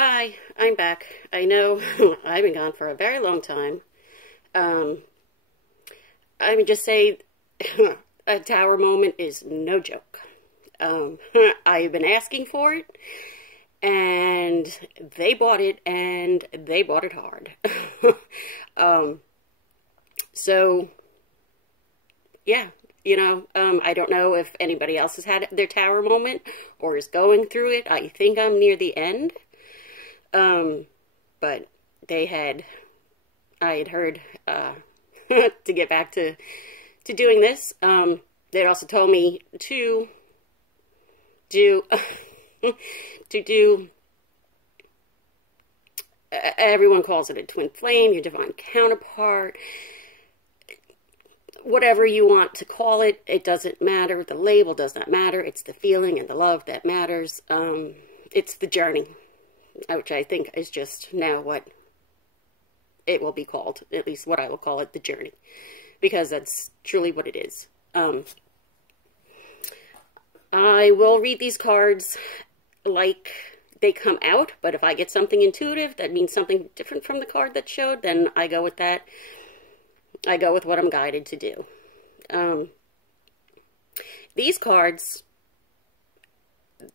Hi, I'm back. I know I've been gone for a very long time. I would just say a tower moment is no joke. I've been asking for it, and they bought it, and they bought it hard. So, yeah, I don't know if anybody else has had their tower moment or is going through it. I think I'm near the end. But I had heard, to get back to doing this. They'd also told me to do, everyone calls it a twin flame, your divine counterpart, whatever you want to call it. It doesn't matter. The label does not matter. It's the feeling and the love that matters. It's the journey, which I think is just now what it will be called, at least what I will call it, the journey, because that's truly what it is. I will read these cards like they come out, but if I get something intuitive, that means something different from the card that showed, then I go with that. I go with what I'm guided to do. These cards,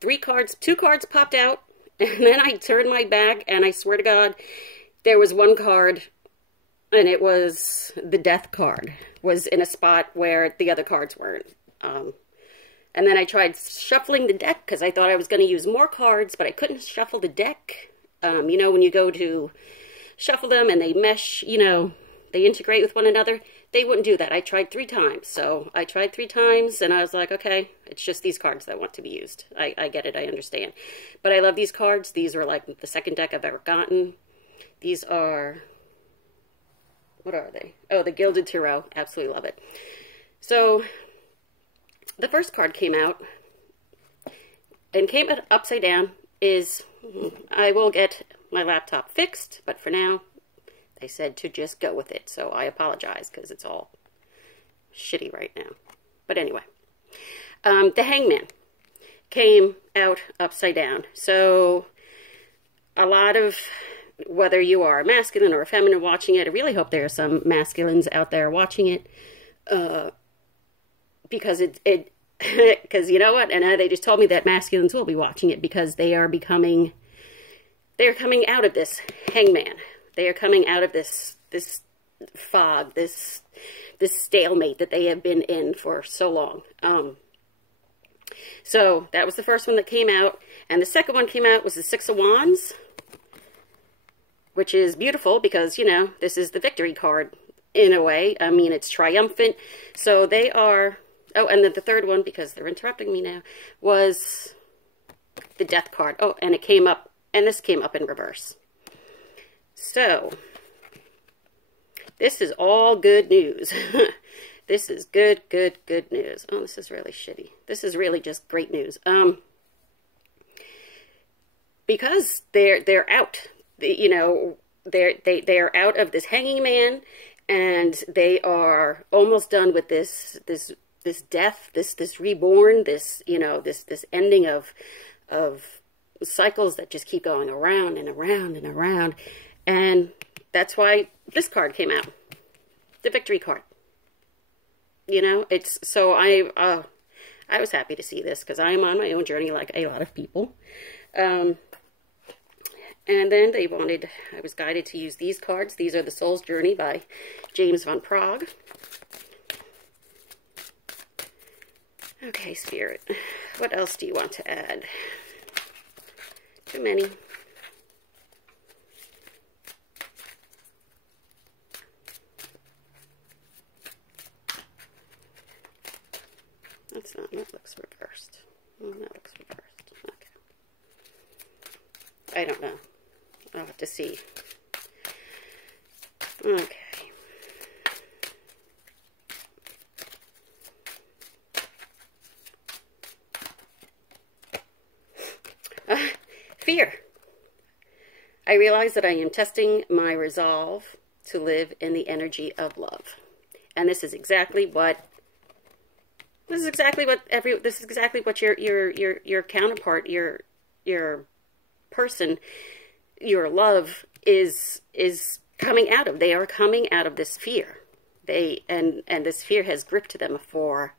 two cards popped out, and then I turned my back, and I swear to God, there was one card, and it was the death card, was in a spot where the other cards weren't. And then I tried shuffling the deck, because I thought I was going to use more cards, but I couldn't shuffle the deck. When you go to shuffle them, and they mesh, they integrate with one another, they wouldn't do that. I tried 3 times. So I tried 3 times, and I was like, okay, it's just these cards that want to be used. I get it. I understand. But I love these cards. These are like the second deck I've ever gotten. These are, what are they? Oh, the Gilded Tarot. Absolutely love it. So the first card came out, and came upside down, is, I will get my laptop fixed, but for now, they said to just go with it. So I apologize, because it's all shitty right now. But anyway, the Hangman came out upside down. So a lot of, whether you are a masculine or a feminine watching it, I really hope there are some masculines out there watching it, because because you know what? And they just told me that masculines will be watching it, because they're coming out of this Hangman. They are coming out of this fog, this stalemate that they have been in for so long. So that was the first one that came out, and the second one came out was the Six of Wands, which is beautiful because, this is the victory card in a way. I mean, it's triumphant. So they are, oh, and then the third one, because they're interrupting me now, was the Death card. Oh, and it came up, and this came up in reverse. So, this is all good news. This is good news. Oh, this is really shitty. This is really just great news. Because they're out. They're out of this hanging man, and they are almost done with this death, this reborn, this ending of cycles that just keep going around and around and around. And that's why this card came out, the victory card. It's so I was happy to see this, because I am on my own journey like a lot of people. And then I was guided to use these cards. These are The Soul's Journey by James Van Praagh. Okay, Spirit, what else do you want to add? Too many. That looks reversed. Oh, that looks reversed. Okay. I don't know. I'll have to see. Okay. Fear. I realize that I am testing my resolve to live in the energy of love. And this is exactly what This is exactly what your counterpart, your person your love is coming out of. They are coming out of this fear. And this fear has gripped them for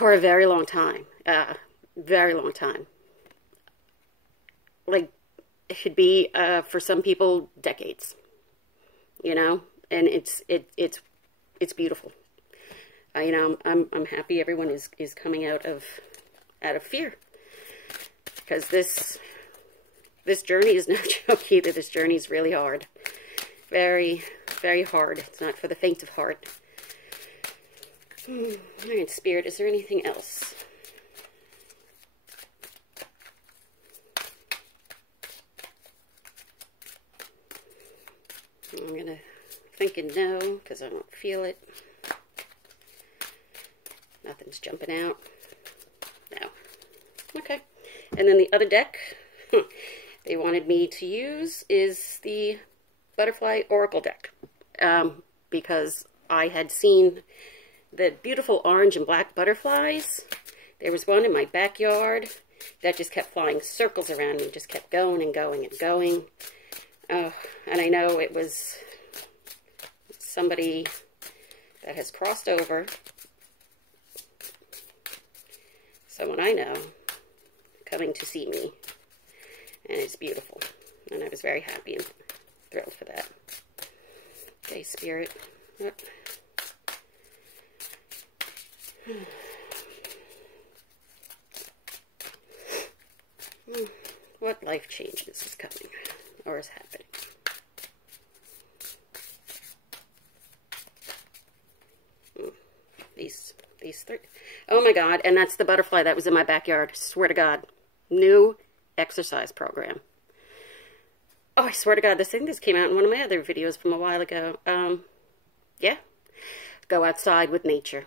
a very long time. Very long time. Like, it could be, for some people, decades. You know? And it's beautiful. You know, I'm happy everyone is coming out of fear. Because this journey is no joke either. This journey is really hard. Very, very hard. It's not for the faint of heart. All right, Spirit, is there anything else? I'm going to thinking no, because I don't feel it. Nothing's jumping out. No. Okay. And then the other deck they wanted me to use is the Butterfly Oracle deck, because I had seen the beautiful orange and black butterflies. There was one in my backyard that just kept flying circles around me, just kept going and going and going. Oh, and I know it was somebody that has crossed over, someone I know, coming to see me, and it's beautiful, and I was very happy and thrilled for that. Okay, Spirit. Yep. What life changes is coming, or is happening? These three. Oh my God, and that's the butterfly that was in my backyard. Swear to God. New exercise program. Oh, I swear to God, this thing just came out in one of my other videos from a while ago. Yeah. Go outside with nature.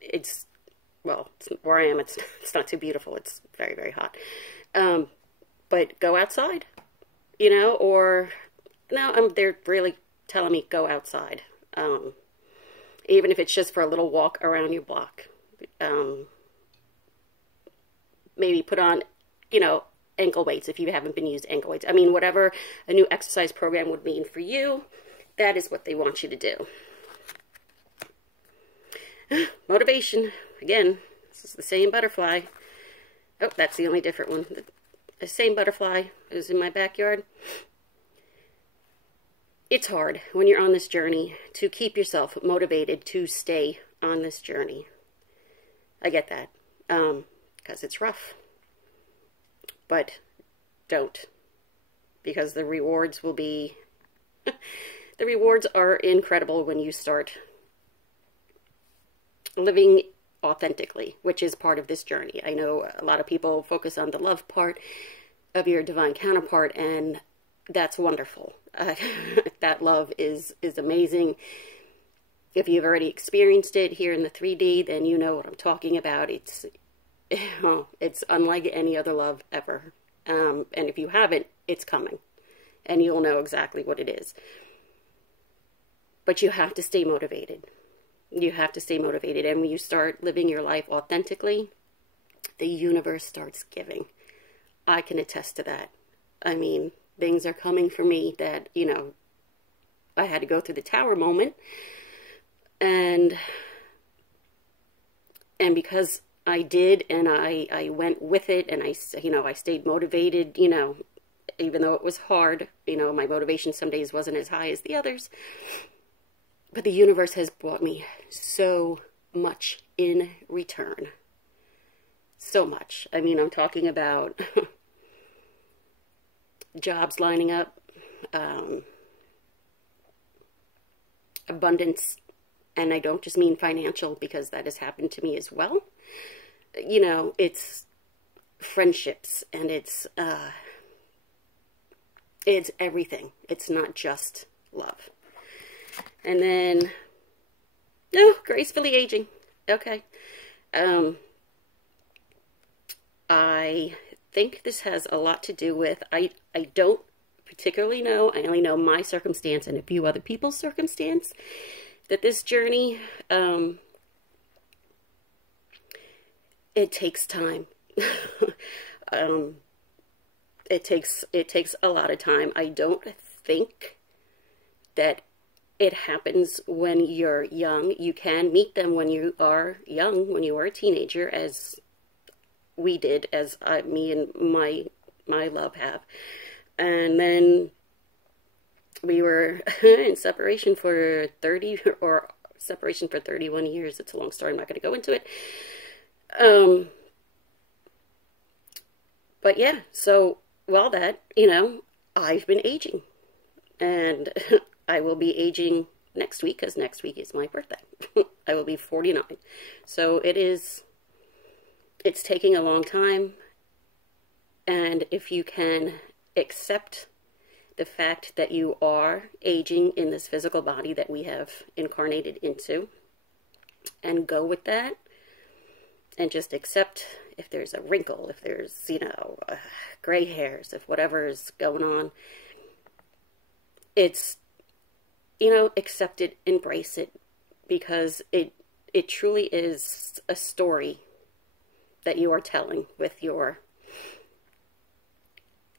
It's, well, where I am, it's not too beautiful. It's very, very hot. But go outside, you know, or, no, they're really telling me go outside. Even if it's just for a little walk around your block. Maybe put on, you know, ankle weights if you haven't been used ankle weights. I mean, whatever a new exercise program would mean for you, that is what they want you to do. Motivation. Again, this is the same butterfly. Oh, that's the only different one. The same butterfly is in my backyard. It's hard when you're on this journey to keep yourself motivated to stay on this journey. I get that. Because it's rough. But don't. Because the rewards will be... the rewards are incredible when you start living authentically, which is part of this journey. I know a lot of people focus on the love part of your divine counterpart, and that's wonderful. That love is amazing. If you've already experienced it here in the 3D, then you know what I'm talking about. It's unlike any other love ever. And if you haven't, it's coming. And you'll know exactly what it is. But you have to stay motivated. You have to stay motivated. And when you start living your life authentically, the universe starts giving. I can attest to that. I mean, things are coming for me that, you know, I had to go through the tower moment. And because I did, and I went with it, and I stayed motivated, you know, even though it was hard, you know, my motivation some days wasn't as high as the others. But the universe has brought me so much in return. So much. I mean, I'm talking about jobs lining up, abundance, and I don't just mean financial, because that has happened to me as well. You know, it's friendships, and it's everything. It's not just love. And then, no, gracefully aging. Okay. I think this has a lot to do with, I don't particularly know, I only know my circumstance and a few other people's circumstance, that this journey, it takes time. it takes a lot of time. I don't think that it happens when you're young. You can meet them when you are young, when you are a teenager, as we did, as me and my love have. And then we were in separation for 31 years. It's a long story. I'm not going to go into it. But yeah, so while that, you know, I've been aging, and I will be aging next week, because next week is my birthday. I will be 49. So it's taking a long time. And if you can accept the fact that you are aging in this physical body that we have incarnated into, and go with that, and just accept if there's a wrinkle, if there's, you know, gray hairs, if whatever is going on, it's, you know, accept it, embrace it, because it truly is a story that you are telling with your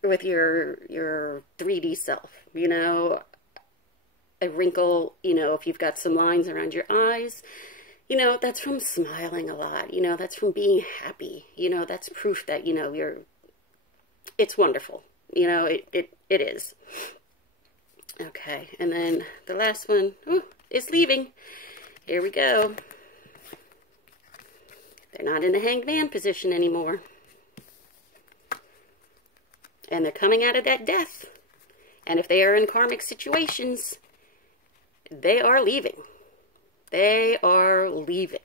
3D self. You know, a wrinkle, you know, if you've got some lines around your eyes, you know, that's from smiling a lot. You know, that's from being happy. You know, that's proof that, you know, it's wonderful. You know, it is. Okay, and then the last one is leaving. Here we go. They're not in the hanged man position anymore. And they're coming out of that death. And if they are in karmic situations, they are leaving. They are leaving.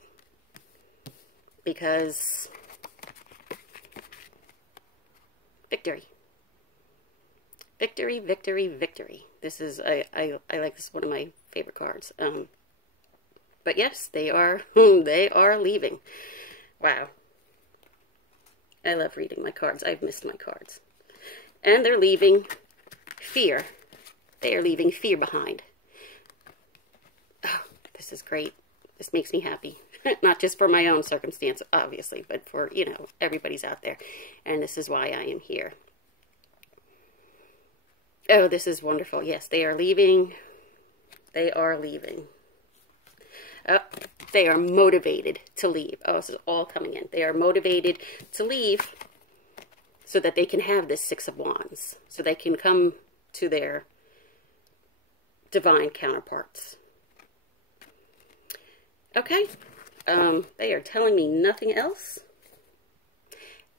Because victory. Victory, victory, victory. This is, I like this, one of my favorite cards. But yes, they are leaving. Wow. I love reading my cards. I've missed my cards. And they're leaving fear. They are leaving fear behind. Oh, this is great. This makes me happy. Not just for my own circumstance, obviously, but for, you know, everybody's out there. And this is why I am here. Oh, this is wonderful. Yes, they are leaving. They are leaving. Oh, they are motivated to leave. Oh, this is all coming in. They are motivated to leave so that they can have this Six of Wands. So they can come to their divine counterparts. Okay. They are telling me nothing else.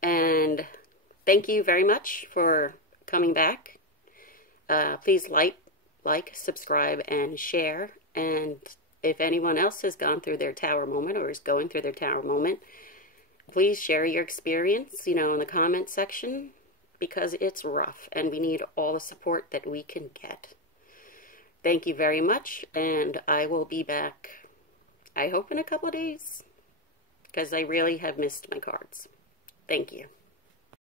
And thank you very much for coming back. Please like, subscribe, and share. And if anyone else has gone through their tower moment or is going through their tower moment, please share your experience, you know, in the comment section, because it's rough and we need all the support that we can get. Thank you very much, and I will be back, I hope, in a couple of days, because I really have missed my cards. Thank you.